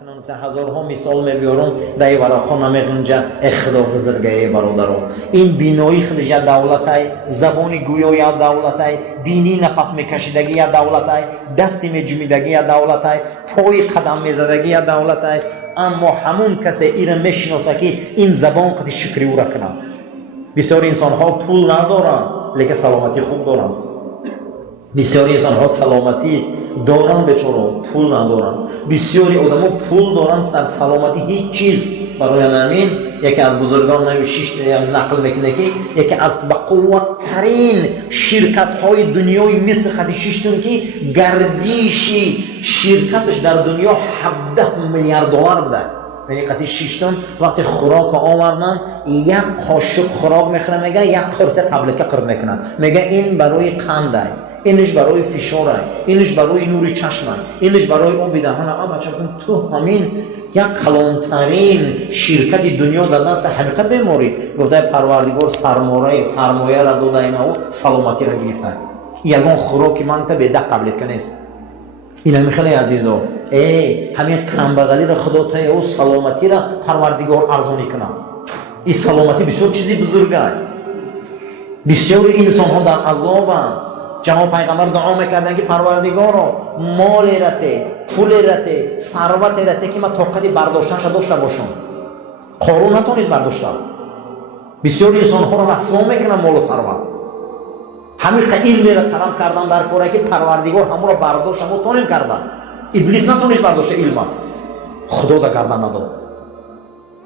کنن تا هزارها مثال میبیارم در این ورقا نمیگنجه اخدا بزرگه برادران. این بینایی خودش دولت های، زبان گویای دولت های، بینی نفس میکشیدگی دولت های، دست میجمیدگی دولت های، پای قدم میزدگی دولت های. اما همون کسی ایران میشناسه که این زبان قد شکری او را کنه. بسیار انسان ها پول ندارن لیکن سلامتی خوب دارن. بسیاری انسان ها سلامتی دارن بچورا پول ندارن. بسیاری آدم ها پول دارن در سلامتی هیچ چیز. برای همین یکی از بزرگان نوشیش نقل میکنه که یکی از بقوت ترین شرکت های دنیای مثل خدیشیشتون که گردیشی شرکتش در دنیا 17 میلیارد دلار بوده. یعنی قطعی شیشتم وقتی خوراک آوردن یک قاشق خوراک میخورن میگه یک قرص تبلکه قرد میکنن میگه این برای قنده، اینش برای فشاره، اینش برای نور چشمه، اینش برای آب دهان. بچه تو همین یک کلانترین شرکت دنیا در دست حقیقت بموری. گفته پروردگار سرمایه را داده اینا و سلامتی را گرفته. یگان خوراکی من تا به 10 تبلکه نیست. اینا میخوای عزیزا همین کمبغلی را خدا تا او سلامتی را پروردگار ارزانی کنه. این سلامتی بسیار چیزی بزرگه. بسیار انسان ها در عذابن. جناب پیغمبر دعا میکردن که پروردگارا مال رته، پول رته، ثروت رته که من طاقت برداشتنش داشته باشم. قارون نتونست برداشته. بسیار انسان ها را رسوا میکنن مال و ثروت. همین علم را طلب کردن در کاری که پروردگار همون را برداشت همون تونیم کردن. ابلیس نتونست برداشت علم. خدا دا گردن نداد.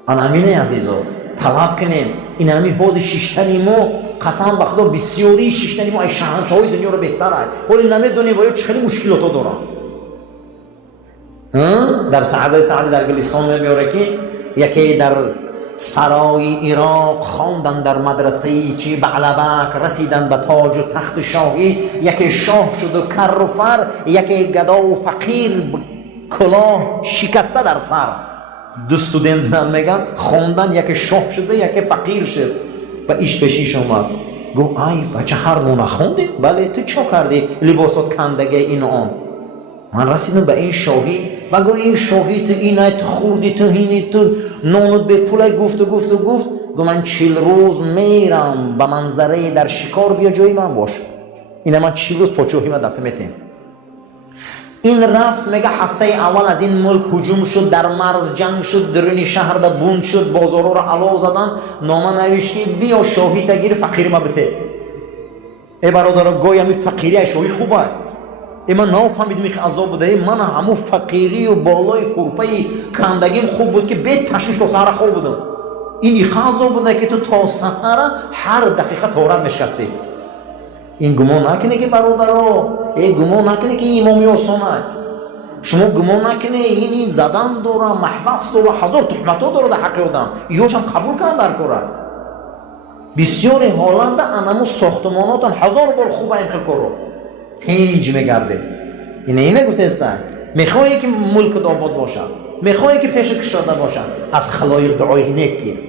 آن همینه عزیزا طلب کنیم این همین باز شیشتنی ما قسم به خدا بسیاری شیشتنی ما ای شاهنشاهی دنیا رو بهتر است ولی نمیدونی باید چه خیلی مشکلات دارن. در سعد در گلستان میاره که یکی در سرای عراق خواندن در مدرسه‌ای چی بعلبک رسیدن به تاج و تخت شاهی. یکی شاه شد و کر و فر، یکی گدا و فقیر کلاه شکسته در سر. دو استودنت میگن خواندن یکی شاه شده یکی فقیر شد و ایش پیشیش اومد گفت ای بچه هر دو نخوندی؟ بله تو چه کردی؟ لباسات کندگی این آن. من رسیدم به این شاهی و گفت این شاهی تو اینه تو خوردی تو هینی تو نانود به پولای گفت گفت من 40 روز میرم به منظره در شکار بیا جای من باش. اینه من 40 روز پاچوهی من دتمتیم. این رفت میگه هفته اول از این ملک هجوم شد، در مرز جنگ شد، درون شهر دا بوند شد، بازارا را علا زدن. نامه نوشتی بیا شاهی تگیر فقیر ما بته. ای برادر گویا می فقیری شاهی خوبه. من نفهمیدم که عذاب بوده. من همون فقیری و بالای کرپه کندگیم خوب بود که به تشویش تا سحر خوب بودم. این عذاب بوده که تو تا سحر هر دقیقه تورات میشکستی. این گمان نکنه که برادرها گمان نکنه که امامی آسانه. شما گمان نکنه این زدن داره، محبس داره، هزار تهمت داره در حق آدم. ایهاشم قبول کردن در کاره. بسیاری هالند انمو ساختماناتان 1000 بار خوبه این کارو تنج میگرده. اینه گفته است میخوایی که ملک آباد باشه، میخوایی که پیش کشاده باشه، از خلایق دعای نیک گیر.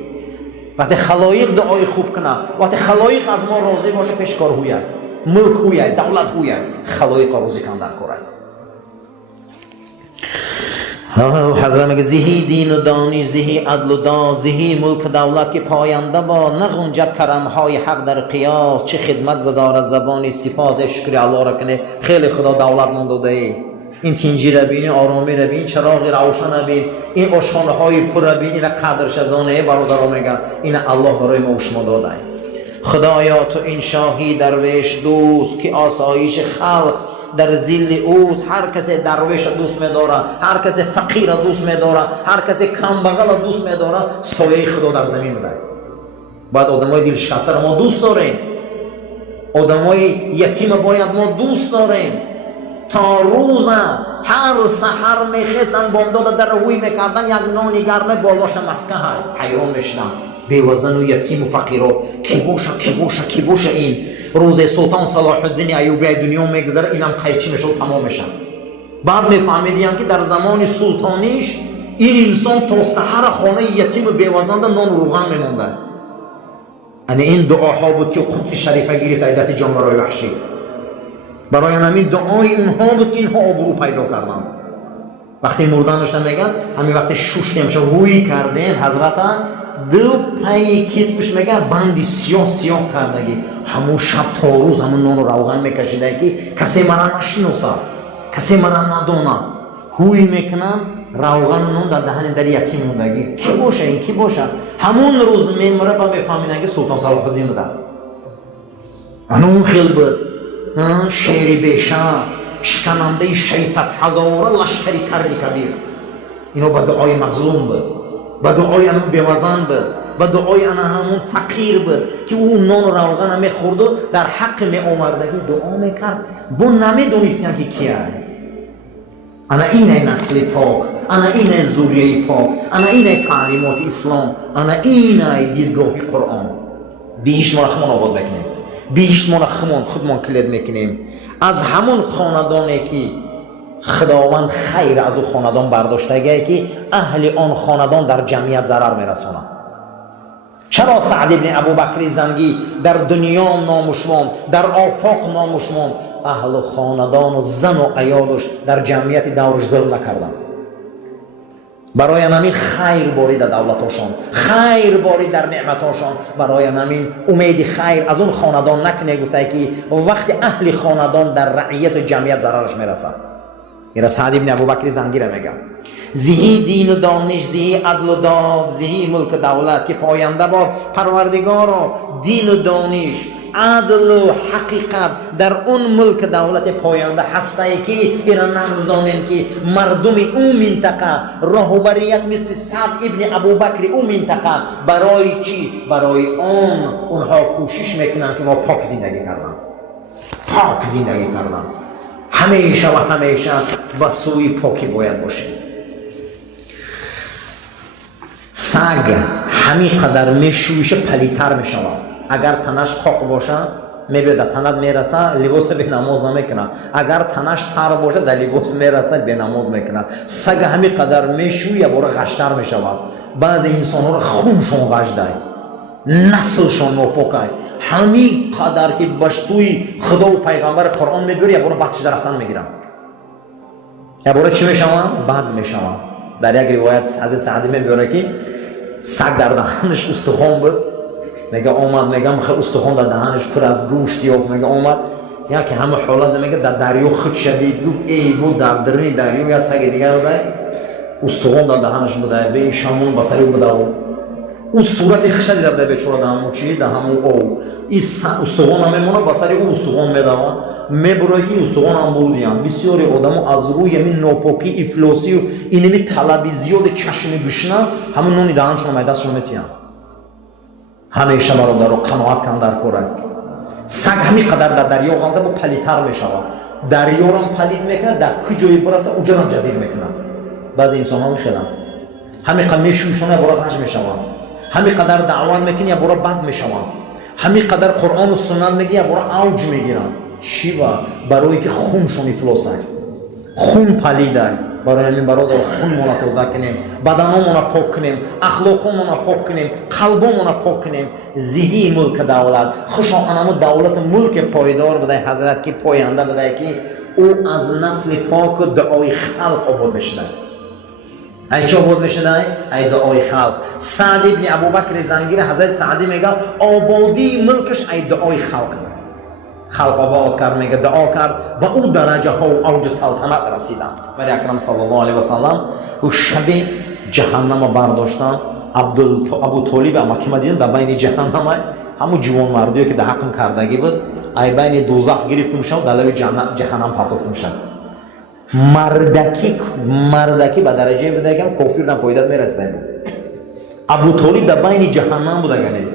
وقتی خلایق دعای خوب کنه، وقتی خلایق از ما راضی باشه، پیش کار هویه، ملک هویه، دولت هویه، خلایق راضی کن در کاره. حضرت میگه زهی دین و دانی، زهی عدل و داد، زهی ملک دولت که پاینده با، نغنجد کرمهای حق در قیاس. چه خدمت گذارد زبانی سپاس، شکر الله را کنه. خیلی خدا دولت من داده ای. این تنجی را بین، آرامی را بین، چراغ روشن را بین، این آشخانه های پر را بین. این قدرش دانه برادران میگن این الله برای ما و شما داده. خدایا تو این شاهی درویش دوست که آسایش خلق در زیل اوست. هر کسی درویش دوست می‌داره، هر کسی فقیر دوست می‌داره، هر کسی کمبغل دوست می‌داره. سایه خدا در زمین بوده. باید آدمای دل شکسته را ما دوست داریم. آدمای یتیم باید ما دوست داریم. تا روز هر سحر میخستن بامداد در روی میکردن یک نانی گرمه بالاش مسکه های حیران میشدن. بیوزن و یتیم و فقیرو کی باشه این روز سلطان صلاح الدین ایوبی دنیا میگذره اینم قیچی میشه و تمام میشه. بعد میفهمیدین که در زمان سلطانیش این انسان تا سحر خانه یتیم و بیوزن در نان و روغن میمونده. یعنی این دعاها بود که قدس شریفه گرفت دست جانورای وحشی. برای همین دعای اونها بود که اینها آبرو پیدا کردن. وقتی مردانش میگن همین وقتی شوشتیم شو روی کردیم حضرت دو پای کتفش میگن بندی سیاه کردگی همون شب تا روز همون نون و روغن میکشیده که کسی مرا نشناسه کسی مرا ندونه هوی میکنن روغن و نون در دهن در یتیم موندگی کی باشه این کی باشه همون روز میمره و میفهمینن که سلطان صلاح الدین بوده است اون خیل بود شیر بیشن شکننده 600,000 لشکری کردی کبیر اینو به دعای مظلوم بود به دعای همون بیوزن بود به دعای همون فقیر بود که او نان و روغن هم میخورد و در حق می آوردگی دعا میکرد بو نمیدونستن که کیه انا اینه نسل پاک انا اینه زوریه پاک انا اینه تعلیمات اسلام انا اینه دیدگاه قرآن بیشت ما خمون آباد بکنیم بیشت ما خودمان کلید میکنیم از همون خاندانی که خداوند خیر از او خاندان برداشته که اهل آن خاندان در جمعیت ضرر میرسونه چرا سعد ابن ابوبکر زنگی در دنیا نامشوان در آفاق نامشوان اهل خاندان و زن و عیالش در جمعیت دورش ظلم نکردن برای همین خیر بارید در دولتاشان خیر بارید در نعمتاشان برای همین امید خیر از اون خاندان نکنه گفته که وقتی اهل خاندان در رعیت و جمعیت ضررش میرسه این سعد ابن ابوبکر زنگی را میگم زهی دین و دانش زهی عدل و داد زهی ملک دولت که پاینده باد پروردگارا دین و دانش عدل و حقیقت در اون ملک دولت پاینده هسته که اینا نقض دانن که مردم اون منطقه راهبریت مثل سعد ابن ابوبکر اون منطقه برای چی؟ برای اونها کوشش میکنن که ما پاک زندگی کردن پاک زندگی کردن همیشه و همیشه و سوی پاکی باید باشیم سگ همین قدر میشویشه پلیتر میشود اگر تنش خاک باشه میبیده تنت میرسه لباس به نماز نمیکنه اگر تنش تر باشه در لباس میرسه به نماز میکنه سگ همین قدر میشویه برای غشتر میشود بعضی انسان ها رو خونشون غشده نسلشون ناپاکه همین قدر که بسوی خدا و پیغمبر قرآن میبری یا برای بچه رفتن میگیرن یا برای چی میشون؟ بد میشون در یک روایت حضرت سعدی میبره که سگ در دهنش استخوان بود میگه اومد میگم خیلی استخوان در دهنش پر از گوشت یافت میگه اومد یا که همه حالت میگه در دریا خود شدید گفت ای بود در درون دریا یا سگ دیگر بوده استخوان در دهنش بوده به شامون بسری بوده او صورت خشدی در بیچاره در همون چی در همون او این استخوان هم میمونه بسری او استخوان میدوه میبره که استخوان هم بودیم بسیاری آدم از روی همین ناپاکی افلاسی و اینمی طلبی زیاد چشمی بشنن همون نونی دهنشون میدستشون میتین همیشه برادر رو قناعت کن در کاره سگ همین قدر در دریا غلطه با پلیتر میشود دریا رو هم پلید میکنه در کجایی برسه اونجا هم جزیر میکنه بعضی انسان ها میخیلن همین قدر میشوشونه برای غش میشون همین قدر دعوان میکنی یا برای بد میشون همین قدر قرآن و سنت میگی یا برای اوج میگیرن چی با برای که خونشون افلاسه خون پلیده برای همین برادر خون مونه تازه کنیم بدنمون پاک کنیم اخلاقمون پاک کنیم قلبمون پاک کنیم زهی ملک دولت خوشا انمو دولت ملک پایدار بده حضرت که پاینده بده که او از نسل پاک و دعای خلق آباد بشده ای چه آباد بشده؟ ای دعای خلق سعد ابن ابوبکر زنگی حضرت سعدی میگه آبادی ملکش ای دعای خلق ده خلق آباد کرد میگه دعا کرد با او درجه ها و اوج سلطنت رسیدن ولی اکرم صلی الله علیه و سلم او شب جهنم برداشتن ابو طالب اما که دیدن در بین جهنم همون جوان مردی که در حقم کردگی بود ای بین دوزخ گرفته میشن و در لب جهنم پرتافته میشن مردکی به درجه بوده که کافر در فایدت میرسیده ابو طالب در بین جهنم بوده گنه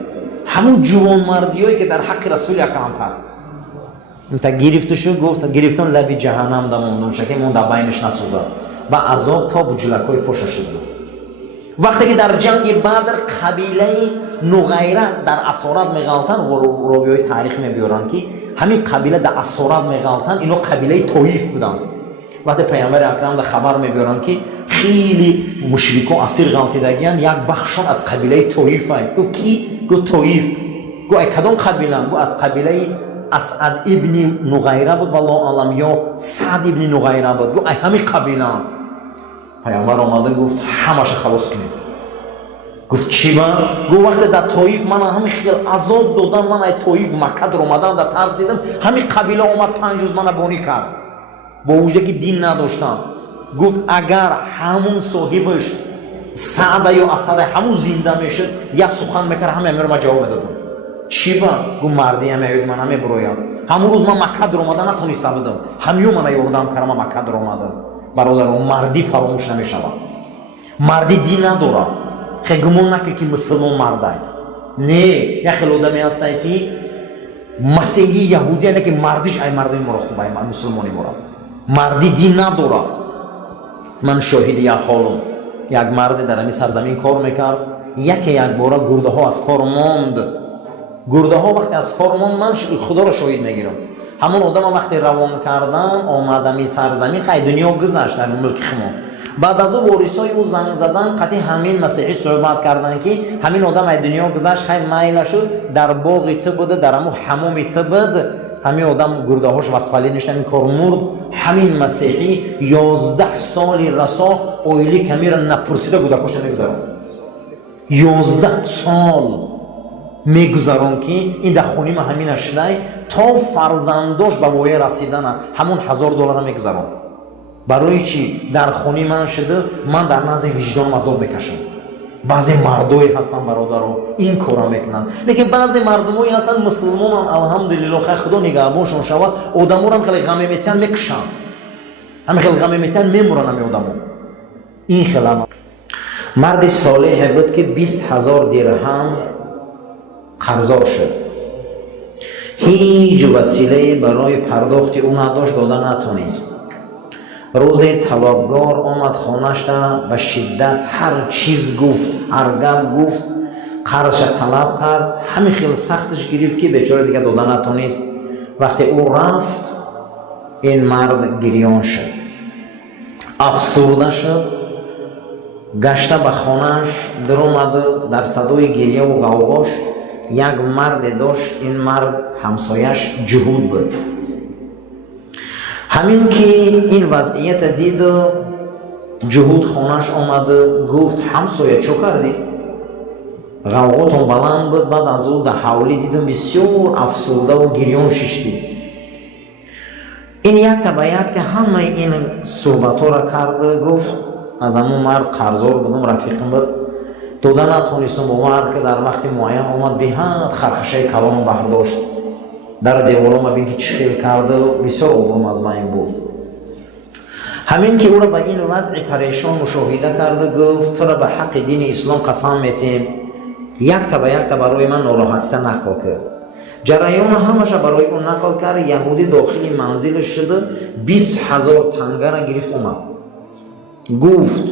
همون جوان مردیایی که در حق رسول اکرم کرد انت گرفته شو گفت گرفتن لبی جهنم در موندون شکه مون در بینش نسوزد با عذاب تا بجلکای پوشه شد وقتی که در جنگ بدر قبیله نغیره در اسارت میغلطن و راویای تاریخ میبیارن که همین قبیله در اسارت میغلطن اینو قبیله طایف بودن وقتی پیامبر اکرم در خبر میبیارن که خیلی مشرکان اسیر غلطیدگیان یک بخشون از قبیله طایف هست گفت کی؟ گفت طایف گفت کدام قبیله؟ گفت از قبیله اسعد ابن نغیره بود والله اعلم یا سعد ابن نغیره بود گفت ای همین قبیله پیامبر آمده گفت همش خلاص کنید. گفت چی با؟ گفت وقتی در طایف من همین خیلی عذاب دادن، من ای طایف مکه در اومدن در ترسیدم، همین قبیله اومد 5 روز من بانی کرد با وجودی که دین نداشتم. گفت اگر همون صاحبش سعد یا اسد همون زنده میشد یا سخن میکرد همه امر ما جواب دادم. چی با؟ گفت مردی همه من همه برویم. همون روز من مکه در اومدن نتونستم بدم، همیو من یاردم کردم مکه در اومدم. برادران مردی فراموش نمیشود. مردی دین نداره. خیلی گمان نکنی که مسلمان مرده. نه، یک خیلی آدمی هستی که مسیحی یهودی هستی که مردیش ای مردی مرا خوبه، ای مسلمانی مرا. مردی دین نداره. من شاهد یک حالم، یک مرد در امی سرزمین کار میکرد، یک باره گرده ها از کار ماند. گرده ها وقتی از کار ماند من خدا را شاهد میگیرم. همون آدم وقتی روان کردن آمدمی سرزمین خیلی دنیا گذشت در ملک خمون. بعد از او وارثای او زنگ زدن قطعی همین مسیحی صحبت کردن که همین آدم ای دنیا گذشت خیلی میل شد در باغ تو بوده، در همون حمام تو بود. همین آدم گرده هاش وسپالی نشد، همین کار مرد. همین مسیحی 11 سالی رسا اویلی کمی را نپرسیده بوده کشته میگذارن. 11 سال میگذارن که این در خونی ما همین شده تا فرزنداش به وای رسیدن همون $1000 میگذارن. برای چی؟ در خونی من شده من در نزد وجدان عذاب میکشم. بعضی مردایی هستن برادران این کارا میکنن، لیکن بعضی مردمایی هستن مسلمان هم الحمدلله خیلی خدا نگهبانشون شود، آدم‌ها هم خیلی غم میتن میکشن، هم خیلی غم میتن میمورن همین آدم‌ها. این خیلی مرد صالح بود که 20,000 درهم قرضدار شد. هیچ وسیله برای پرداخت اون نداشت، دادن نتونست. روز طلبگار آمد خانه‌اش به شدت هر چیز گفت، هر گپ گفت، قرضش طلب کرد. همین خیلی سختش گرفت که بیچاره دیگه دادن نتونست. وقتی او رفت این مرد گریان شد، افسرده شد، گشته به خانه‌اش در اومد. در صدای گریه و غوغاش یک مرد داشت. این مرد همسایش جهود بود. همین که این وضعیت دید جهود خانه‌اش آمده گفت همسایه چو کردی؟ غوغاتون بلند بود. بعد از او در حوالی دیدم بسیار افسرده و گریان ششتی. این یک تا به یک همه این صحبت ها را کرده. گفت از همون مرد قرضدار بودم، رفیقم بود، دادن نتونستم. با مرد که در وقت معین آمد به حد خرخشه کلام برداشت. در دیوارم ببین که چه خیل کرده، بسیار آبروم از من بود. همین که او را به این وضع پریشان مشاهده کرده گفت تو را به حق دین اسلام قسم میتیم یک تا به یک تا برای من ناراحتی نقل کرد. جریان همش برای اون نقل کرد. یهودی داخل منزل شده 20,000 تنگه را گرفت اومد. گفت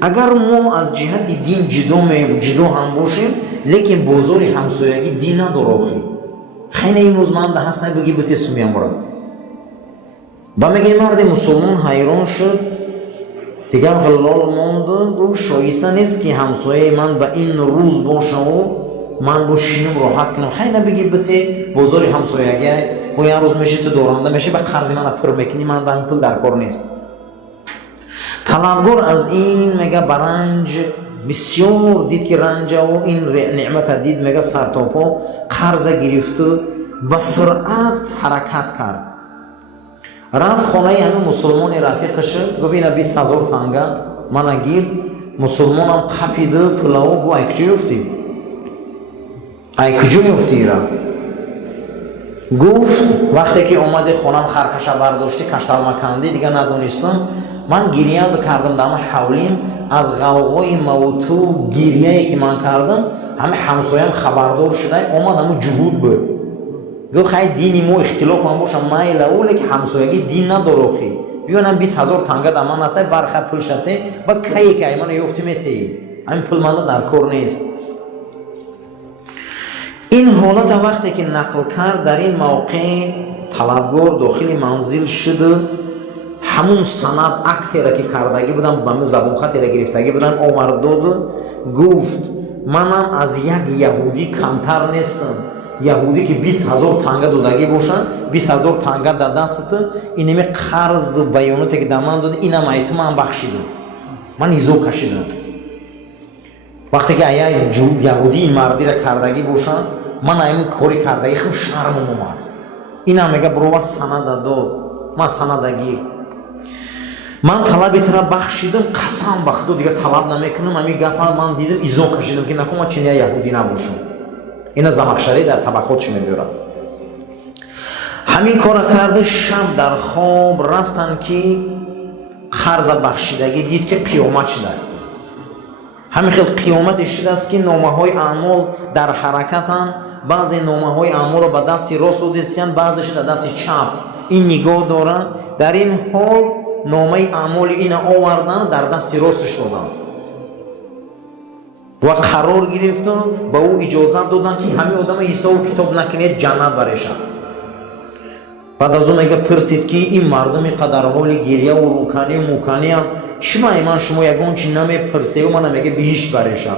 اگر ما از جهت دین جدا هم باشیم لیکن بازار همسایگی دین نداره. خیلی این روز من ده هستم بگی بتی سومیم برم با میگه مرد مسلمان حیران شد دیگه خلال مانده. گفت شایسته نیست که همسایه من به این روز باشه و من با شینم راحت کنم. خیلی بگی بتی بازار همسایگی و یه روز میشه تو دورانده میشه به قرض من پر میکنی، من دارم پول در کار نیست. طلبگار از این میگه برنج بسیار دید که رنج و این نعمت دید، میگه سر تا پا قرض گرفت و به سرعت حرکت کرد. رفت خانه همه مسلمان رفیقش. گفت اینا 20,000 تنگه من گیر. مسلمان هم قپیده پلاو. گو ای کجا یفتی؟ ای کجا یفتی را؟ گفت وقتی که اومده خونم خرخشه برداشتی کشتر مکندی دیگه ندونستم. من گریه کردم دم حولیم از غوغای موتو گریه‌ای که من کردم همه همسایم خبردار شده اومد همون جهود بود. گفت خیلی دینی ما اختلاف هم باشه میل او لیکن همسایگی دین نداره. خیلی بیانم 20,000 تنگه در من هسته برخه پول شده با کی که من یفتی میتی این پول من در کار نیست. این حالت وقتی که نقل کرد در این موقع طلبگار داخل منزل شده. همون سند اکتی را که کردگی بودن به زبان خطی را گرفتگی بودن آورد داد. گفت منم از یک یهودی کمتر نیستم. یهودی که 20,000 تنگه دادگی باشن 20,000 تنگه در دستت اینمی قرض بیاناتی که در من داده اینم ایتو من بخشیدم. من ایزو کشیدم وقتی که ایا یهودی این مردی را کردگی باشن من این کاری کردگی خیلی شرمم اومد اینا میگه برو سند دو من سندگی من طلب را بخشیدم قسم به خدا دیگه طلب نمیکنم همین گپا من دیدم ایزو کشیدم که نخوام چنین یهودی نباشم اینا زمخشری در طبقاتش میبرن همین کار کرده شب در خواب رفتن که قرض بخشیدگی دید که قیامت شده همین خیلی قیامت شده است که نامه های اعمال در حرکتن بعضی نامه های اعمال رو به دست راست دستیان بعضیش در دست چپ این نگاه داره در این حال نامه اعمال این آوردن در دست راستش دادن و قرار گرفت با او اجازت دادن که همین آدم حساب کتاب نکنید جنت برشه بعد از اون میگه پرسید که این مردم قدر حال گریه و روکانی و موکانی هم چما ایمان شما یگون چی نمی پرسه و من میگه بهشت برشه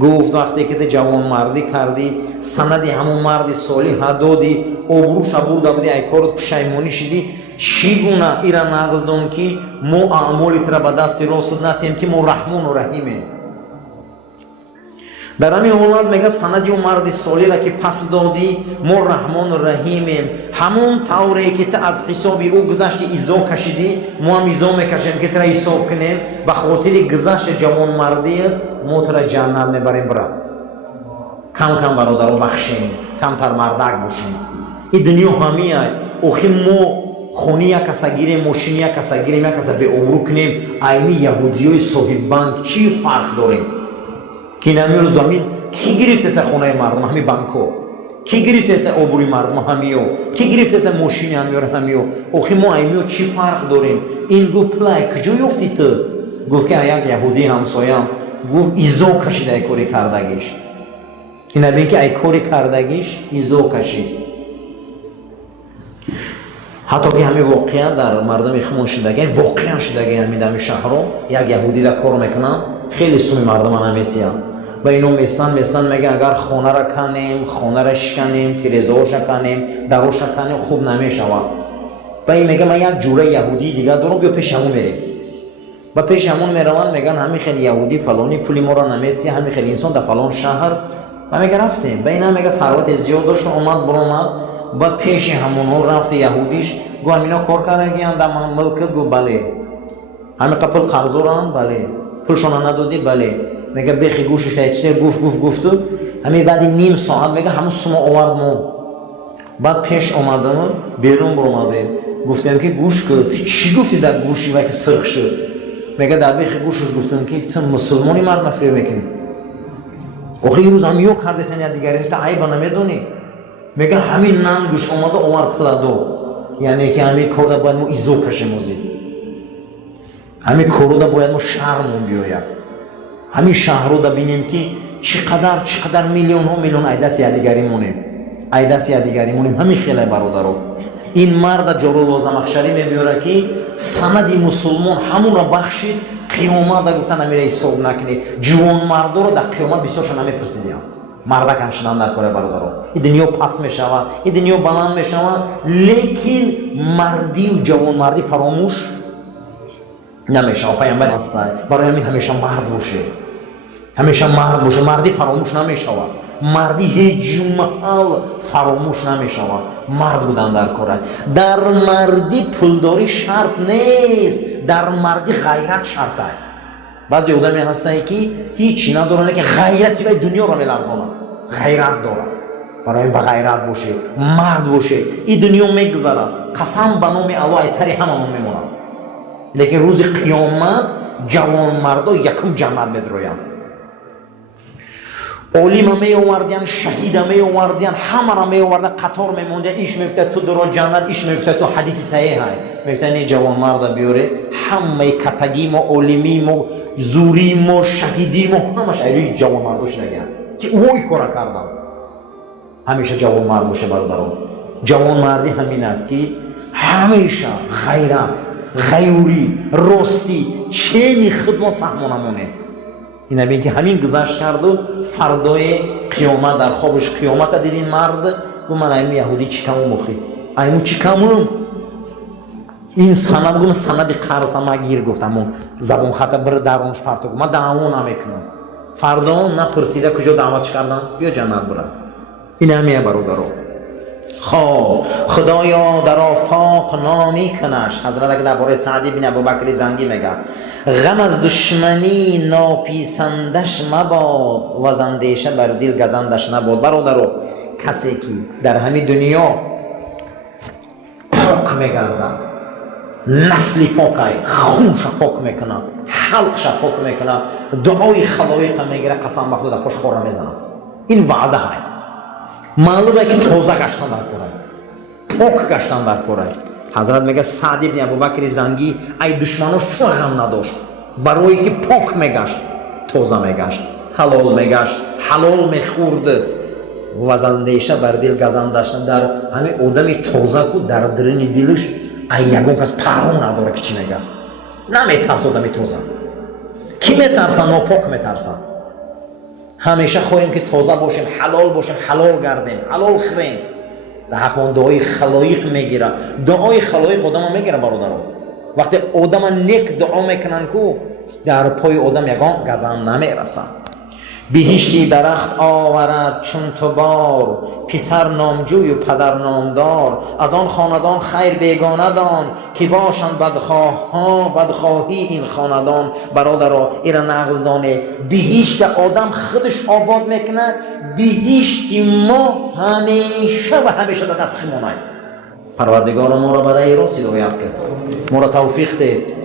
گفت وقتی که جوان مردی کردی سندی همون مردی صالح دادی ابروش برده بودی ای کارت پشیمانی شدی چگونه ایرا نقض دون که ما اعمالت را به دست راست نتیم که ما رحمان و رحیمه در همین حالت میگه سندی اون مرد صالح را که پس دادی ما رحمان و رحیمیم همون طوری که تا از حسابی او گذشتی ایزا کشیدی ما هم ایزا میکشیم که ترا حساب کنیم به خاطر گذشت جوان مردی ما ترا جنت میبریم برا کم کم برادر رو بخشیم کمتر مردک باشیم این دنیا همیه اوخی ما خونی یک کسا گیریم ماشین یک کسا گیریم یک کسا به عمرو کنیم اینی یهودی های صاحب بانک چی فرق داریم که نمیور زمین کی گرفته سه خونه مردم همین بانکو کی گرفته سه آبروی مردم همیو کی گرفته سه ماشین همیو همیو اوخی ما همیو چی فرق داریم این گفت پلای کجا یافتی تو گفت که یک یهودی همسایم گفت ایزو کشیده ای کاری کردگیش این نبین که ای کاری کردگیش ایزو کشید حتی که همین واقعا در مردم خمون شدگی واقعا شدگی همین در شهرو یک یهودی در کار میکنن خیلی سومی مردم نمیتیان با اینو میستن میگه اگر خونه را کنیم خونه را شکنیم تیرزهاش کنیم دروش کنیم خوب نمیشود با این میگه من یک جوره یهودی دیگه دارم بیا پیش همون میریم با پیش همون میروان میگن همین خیلی یهودی فلانی پولی ما را نمیتی همین خیلی انسان در فلان شهر و میگه رفتیم با اینا میگه ثروت زیاد داشت اومد برآمد با پیش همون رفت یهودیش گو همینا کار کردن در ملکت گو بله همین قبل قرضوران بله پولشون ندادی بله میگه بخی گوشش تا چیزی گفت همین بعد نیم ساعت میگه همون سوم آورد ما بعد پیش اومدم بیرون برآمدیم گفتم که گوش کرد چی گفتی در گوشی و که سرخ شد میگه در بخی گوشش گفتم که تو مسلمانی مرد مفریب میکنی آخه روز همیو کرده سنیا دیگری تا عیبا نمیدونی میگه همین نان گوش اومده آورد پلادو یعنی که همین کار باید ما ایزو کشیم همین کارو باید ما شهرمون بیاید همین شهر رو ببینیم که چقدر میلیون ها میلیون ایدست یادگاری مونیم همین خیلی برادرو این مرد جارو لازم اخشری میبیاره که سندی مسلمان همون را بخشید قیامت گفتن نمیره حساب نکنی جوان مرد رو در قیامت بسیارشون نمیپرسیدند مردک همشنان در کار برادرو این دنیا پس میشود این دنیا بلند میشود لیکن مردی و جوان مردی فراموش نمیشه پیامبر است برای همین همیشه مرد باشه مردی فراموش نمیشه مردی هیچ محل فراموش نمیشه مرد بودن در کار در مردی پولداری شرط نیست در مردی غیرت شرطه بعضی آدمی هستن که هیچی ندارن که غیرتی و دنیا رو میلرزونن غیرت دارن برای این با غیرت باشه مرد باشه این دنیا میگذره قسم به نام الله سری هممون میمونن لیکن روز قیامت جوان مردا یکم جنت میدروین علیم می آوردن شهید می آوردن همه را می آوردن قطار میموندن ایش میفته تو درو جنت ایش میفته تو حدیث صحیح های میفتن جوان مرد بیاره همه کتگی ما علیمی ما زوری ما شهیدی ما همش ایروی جوان مردوش نگن که اوی کارا کردن همیشه جوان مرد باشه برادران جوان مردی همین است که همیشه غیرت غیوری راستی چنین خدمت سهمانمونه این ببین که همین گذشت کرد و فردای قیامت در خوابش قیامت دیدین مرد گفت من ایمو یهودی چیکمو مخی ایمو چیکمو این سند بگم سند قرض ما گیر گفتم زبون خطا بر درونش پرتو ما دعوا نمیکنم فردا نپرسیده کجا دعوتش کردن بیا جنت برم این همیه برادرو خدایا در آفاق نامی کنش حضرت اگه درباره سعدی بن ابوبکر زنگی میگه غم از دشمنی ناپیسندش مباد و از اندیشه بر دل گزندش نباد برادرو کسی که در همین دنیا پاک میگردن نسلی پاکای خونش پاک میکنه حلقش پاک میکنه دعای خلایق میگیره قسم به خدا پشت خوره میزنه این وعده های معلومه که تازه گشتن در کره پاک گشتن در کره حضرت میگه سعد ابن ابوبکر زنگی ای دشمناش چون غم نداشت برای که پاک میگشت تازه میگشت حلال میگشت حلال میخورد و از اندیشه بر دل گزندش در همین آدمی تازه کو در درون دلش ای یگون کس پرو نداره که چی میگه نمیترسه آدمی تازه کی میترسه ناپاک میترسه همیشه خواهیم که تازه باشیم حلال گردیم حلال خوریم در حق من دعای خلایق میگیره دعای خلایق آدم میگیره برادران وقتی آدم نیک دعا میکنن کو در پای آدم یگان گزند نمیرسه بهشتی درخت آورد چون تو بار پسر نامجوی و پدر نامدار از آن خاندان خیر بیگانه دان که باشند بدخواهی این خاندان برادرها ایره نغز دانه بهشت آدم خودش آباد میکنه بهشت ما همیشه و همیشه در دست خیمانه پروردگار ما را برای راست هدایت کرد ما را توفیق ده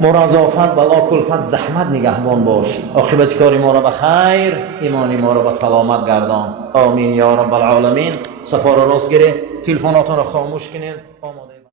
ما را از آفت بلا کلفت زحمت نگهبان باش عاقبت کاری ما را به خیر ایمانی ما را به سلامت گردان آمین یا رب العالمین صفا را راست گیره تلفناتون را خاموش کنین